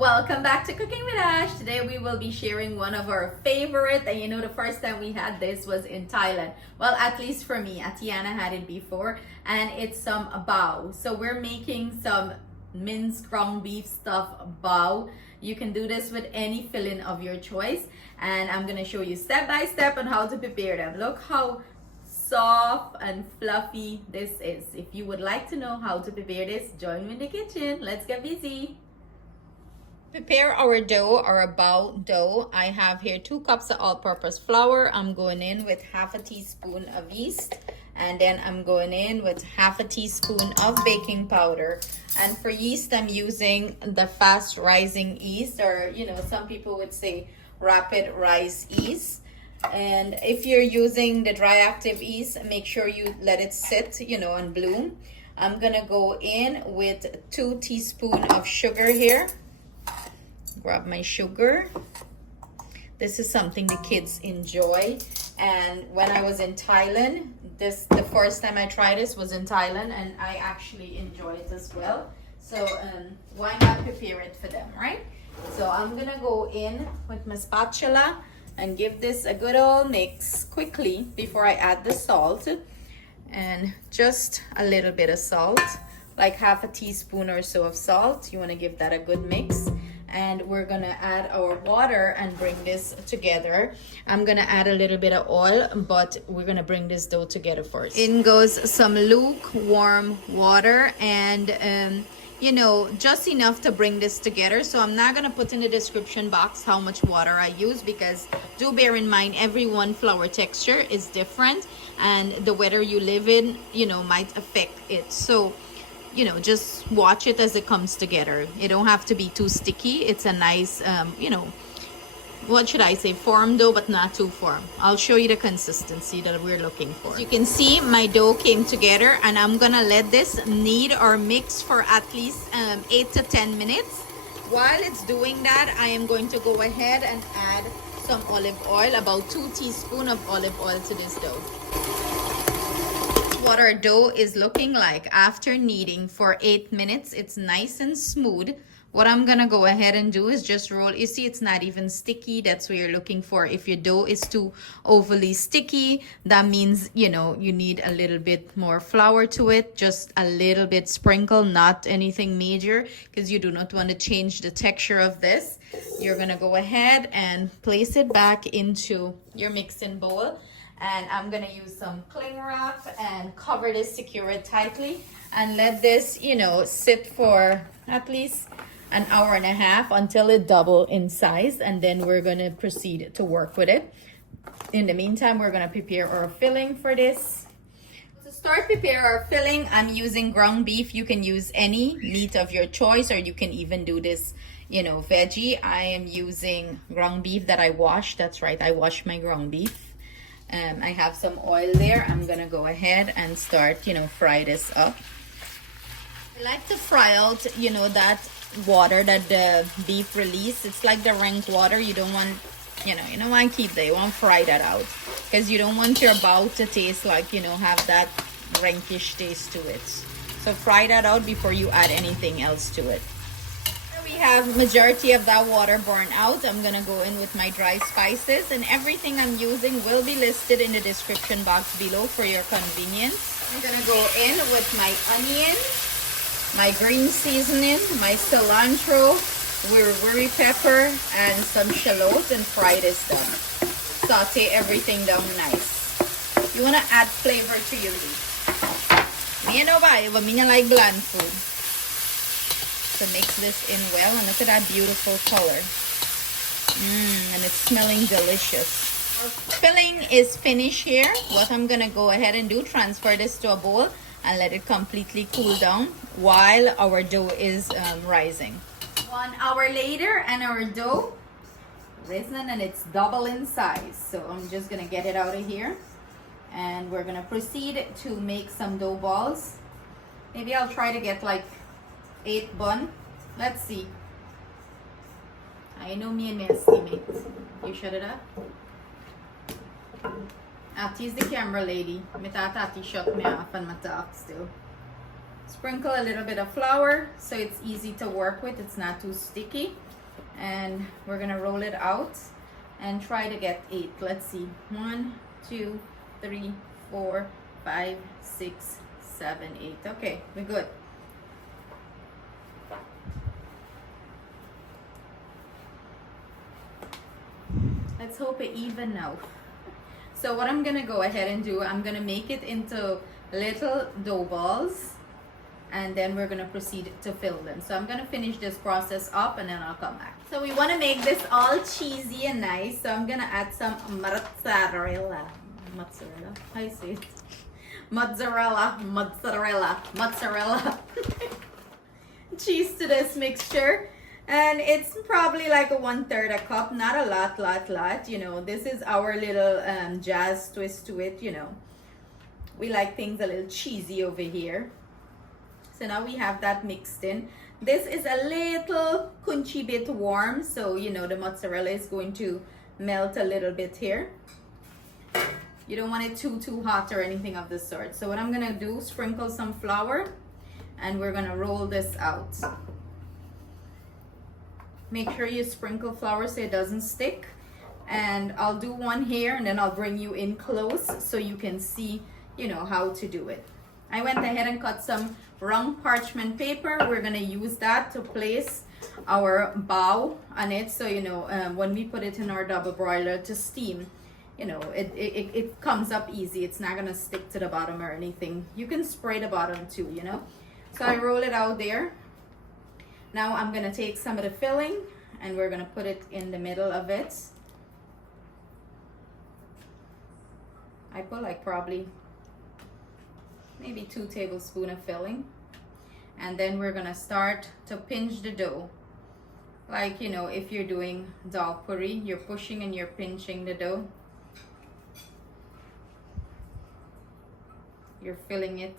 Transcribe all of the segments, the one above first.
Welcome back to Cooking with Ash. Today we will be sharing one of our favorite, and you know the first time we had this was in Thailand. Well, at least for me, Atiana had it before, and it's some bao. So we're making some minced ground beef stuffed bao. You can do this with any filling of your choice, and I'm gonna show you step by step on how to prepare them. Look how soft and fluffy this is. If you would like to know how to prepare this, join me in the kitchen. Let's get busy. Prepare our dough, our bao dough. I have here 2 cups of all-purpose flour. I'm going in with half a teaspoon of yeast, and then I'm going in with half a teaspoon of baking powder. And for yeast, I'm using the fast rising yeast, or you know, some people would say rapid rise yeast. And if you're using the dry active yeast, make sure you let it sit, you know, and bloom. I'm gonna go in with 2 teaspoons of sugar here. Grab my sugar. This is something the kids enjoy, and when I was in Thailand, the first time I tried this was in Thailand, and I actually enjoy it as well. So why not prepare it for them, right? So I'm gonna go in with my spatula and give this a good old mix quickly before I add the salt, and just a little bit of salt, like half a teaspoon or so of salt. You want to give that a good mix. And we're gonna add our water and bring this together. I'm gonna add a little bit of oil, but we're gonna bring this dough together first. In goes some lukewarm water, and you know, just enough to bring this together. So I'm not gonna put in the description box how much water I use, because do bear in mind everyone flour texture is different, and the weather you live in, you know, might affect it. So you know, just watch it as it comes together. It don't have to be too sticky. It's a nice, you know, what should I say, form dough, but not too firm. I'll show you the consistency that we're looking for. As you can see, my dough came together, and I'm gonna let this knead or mix for at least 8 to 10 minutes. While it's doing that, I am going to go ahead and add some olive oil, about 2 teaspoons of olive oil to this dough. What our dough is looking like after kneading for 8 minutes. It's nice and smooth. What I'm gonna go ahead and do is just roll. You see, it's not even sticky. That's what you're looking for. If your dough is too overly sticky, that means, you know, you need a little bit more flour to it. Just a little bit sprinkle, not anything major, because you do not want to change the texture of this. You're gonna go ahead and place it back into your mixing bowl. And I'm gonna use some cling wrap and cover this, secure it tightly, and let this, you know, sit for at least an hour and a half until it double in size, and then we're gonna proceed to work with it. In the meantime, we're gonna prepare our filling for this. To start prepare our filling, I'm using ground beef. You can use any meat of your choice, or you can even do this, you know, veggie. I am using ground beef that I washed. That's right, I washed my ground beef. I have some oil there. I'm gonna go ahead and start, you know, fry this up. I like to fry out, you know, that water that the beef release. It's like the rank water. You don't want, you don't want to keep that. You want to fry that out, because you don't want your bao to taste like, you know, have that rankish taste to it. So fry that out before you add anything else to it. We have majority of that water burned out. I'm gonna go in with my dry spices, and everything I'm using will be listed in the description box below for your convenience. I'm gonna go in with my onion, my green seasoning, my cilantro, Wiri Wiri pepper, and some shallot, and fry this down. Saute everything down nice. You wanna add flavor to your meat. Me and nobody, but me not like bland food. To mix this in well, and look at that beautiful color. And it's smelling delicious. Our filling is finished here. What I'm gonna go ahead and do, transfer this to a bowl and let it completely cool down while our dough is rising. 1 hour later, and our dough risen, and it's double in size. So I'm just gonna get it out of here, and we're gonna proceed to make some dough balls. Maybe I'll try to get like 8 bun. Let's see. I know me and my estimate. You shut it up. Ati's the camera lady. I thought Ati shut me off and my talk still. Sprinkle a little bit of flour so it's easy to work with. It's not too sticky. and we're gonna roll it out and try to get 8. Let's see, 1, 2, 3, 4, 5, 6, 7, 8. Okay, we're good. Let's hope it even now. So what I'm gonna go ahead and do, I'm gonna make it into little dough balls, and then we're gonna proceed to fill them. So I'm gonna finish this process up and then I'll come back. So we wanna make this all cheesy and nice. So I'm gonna add some mozzarella. How you say it? Mozzarella cheese to this mixture. And it's probably like a 1/3 a cup, not a lot, you know. This is our little jazz twist to it, you know. We like things a little cheesy over here. So now we have that mixed in. This is a little crunchy bit warm, so you know the mozzarella is going to melt a little bit here. You don't want it too hot or anything of the sort. So what I'm gonna do, sprinkle some flour, and we're gonna roll this out. Make sure you sprinkle flour so it doesn't stick. And I'll do one here and then I'll bring you in close so you can see, you know, how to do it. I went ahead and cut some brown parchment paper. We're gonna use that to place our bao on it. So, you know, when we put it in our double broiler to steam, you know, it comes up easy. It's not gonna stick to the bottom or anything. You can spray the bottom too, you know. So I roll it out there. Now I'm gonna take some of the filling and we're gonna put it in the middle of it. I put like probably maybe 2 tablespoons of filling. And then we're gonna start to pinch the dough. Like, you know, if you're doing dal puri, you're pushing and you're pinching the dough. You're filling it.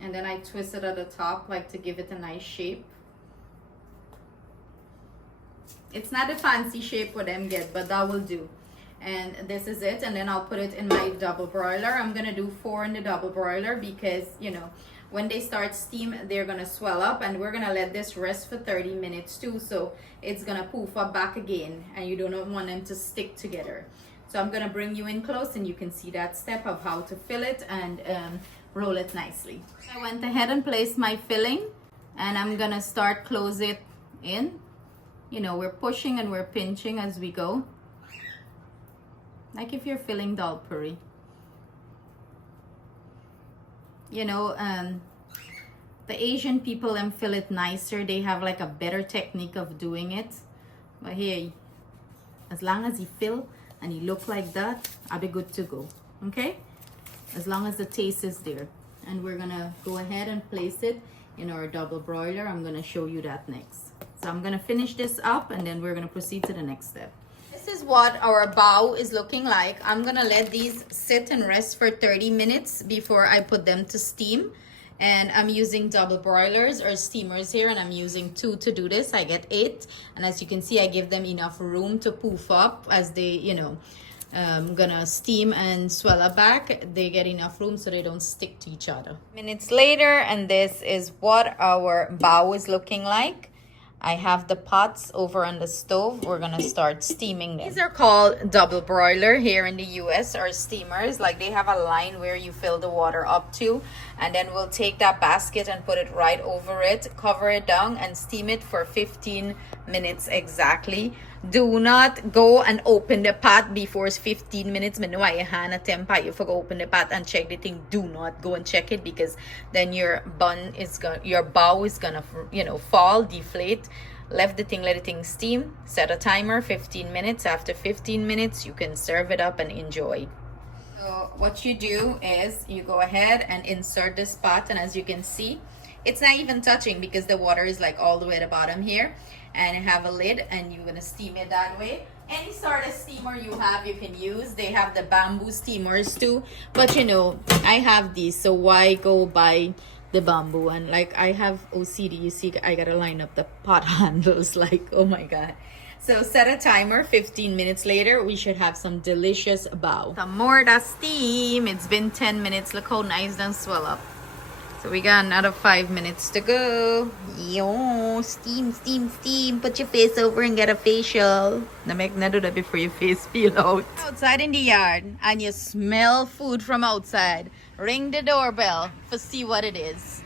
And then I twist it at the top, like to give it a nice shape. It's not a fancy shape what them get, but that will do. And this is it. And then I'll put it in my double broiler. I'm gonna do 4 in the double broiler because, you know, when they start steam, they're gonna swell up, and we're gonna let this rest for 30 minutes too. So it's gonna poof up back again, and you don't want them to stick together. So I'm gonna bring you in close and you can see that step of how to fill it and roll it nicely. I went ahead and placed my filling, and I'm gonna start close it in. You know, we're pushing and we're pinching as we go, like if you're filling dal puri. You know, the Asian people and fill it nicer. They have like a better technique of doing it. But here, as long as you fill and you look like that, I'll be good to go. Okay, as long as the taste is there. And we're gonna go ahead and place it in our double broiler. I'm gonna show you that next. So I'm gonna finish this up and then we're gonna proceed to the next step. This is what our bao is looking like. I'm gonna let these sit and rest for 30 minutes before I put them to steam. And I'm using double broilers or steamers here, and I'm using 2 to do this. I get 8, and as you can see, I give them enough room to poof up as they, you know, gonna steam and swell up back. They get enough room so they don't stick to each other. Minutes later, and this is what our bao is looking like. I have the pots over on the stove. We're gonna start steaming them. These are called double broiler here in the US, or steamers. Like, they have a line where you fill the water up to, and then we'll take that basket and put it right over it, cover it down, and steam it for 15 minutes exactly. Do not go and open the pot before 15 minutes. You forgot open the pot and check the thing. Do not go and check it, because then your bao is gonna, you know, fall, deflate. Let the thing steam. Set a timer, 15 minutes. After 15 minutes, you can serve it up and enjoy. So what you do is you go ahead and insert this pot, and as you can see, it's not even touching because the water is like all the way at the bottom here. And have a lid, and you're gonna steam it that way. Any sort of steamer you have, you can use. They have the bamboo steamers too, but you know, I have these, so why go buy the bamboo? And like, I have OCD, you see, I gotta line up the pot handles, like, oh my god. So set a timer. 15 minutes later, we should have some delicious bao. Some more that steam. It's been 10 minutes. Look how nice them swell up. So we got another 5 minutes to go. Yo, steam, steam, steam. Put your face over and get a facial. Now make not do that before your face peel out. Outside in the yard and you smell food from outside. Ring the doorbell for see what it is.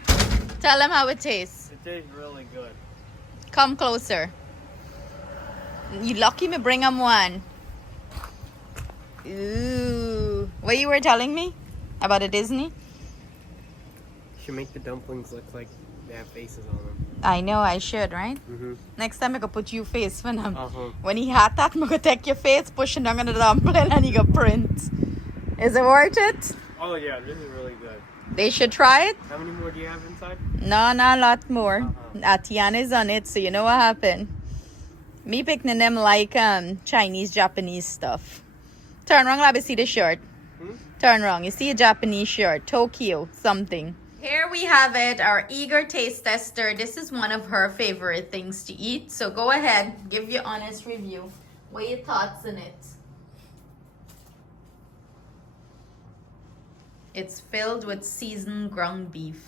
Tell them how it tastes. It tastes really good. Come closer. You lucky me bring them one. Ooh. What you were telling me about a Disney? Should make the dumplings look like they have faces on them. I know I should, right? Mm-hmm. Next time I go put you face for them. Uh-huh. When he had that, I'm gonna take your face, push it down on the dumpling, and he go print. Is it worth it? Oh yeah, this is really good. They should try it. How many more do you have inside? No, a lot more. Atiana is on it, so you know what happened. Me picking them like Chinese, Japanese stuff. Turn around, let me see the shirt. Turn around. You see a Japanese shirt, Tokyo something. Here we have it, our eager taste tester. This is one of her favorite things to eat. So go ahead, give your honest review. What are your thoughts on it? It's filled with seasoned ground beef.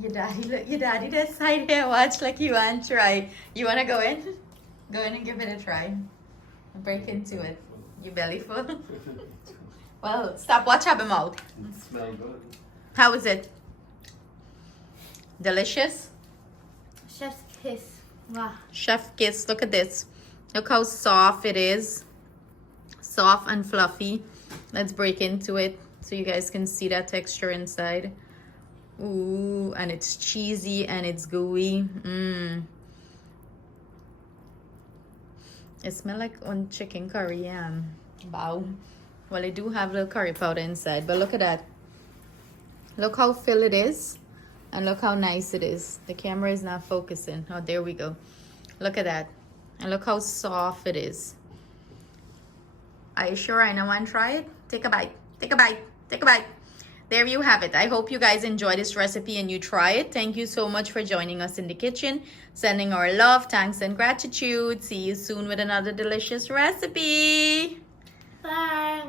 Your daddy that side here, watch like you want to try. You want to go in? Go in and give it a try. Break into it. You belly full? Well, stop, watch out my mouth. It smells good. How is it? Delicious? Chef's kiss. Wow. Chef kiss, look at this. Look how soft it is. Soft and fluffy. Let's break into it so you guys can see that texture inside. Ooh, and it's cheesy and it's gooey. It smells like on chicken curry, yeah. Wow. Well, I do have a little curry powder inside, but look at that. Look how filled it is, and look how nice it is. The camera is not focusing. Oh, there we go. Look at that. And look how soft it is. Are you sure I know want to try it? Take a bite. Take a bite. Take a bite. There you have it. I hope you guys enjoy this recipe and you try it. Thank you so much for joining us in the kitchen. Sending our love, thanks, and gratitude. See you soon with another delicious recipe. Bye.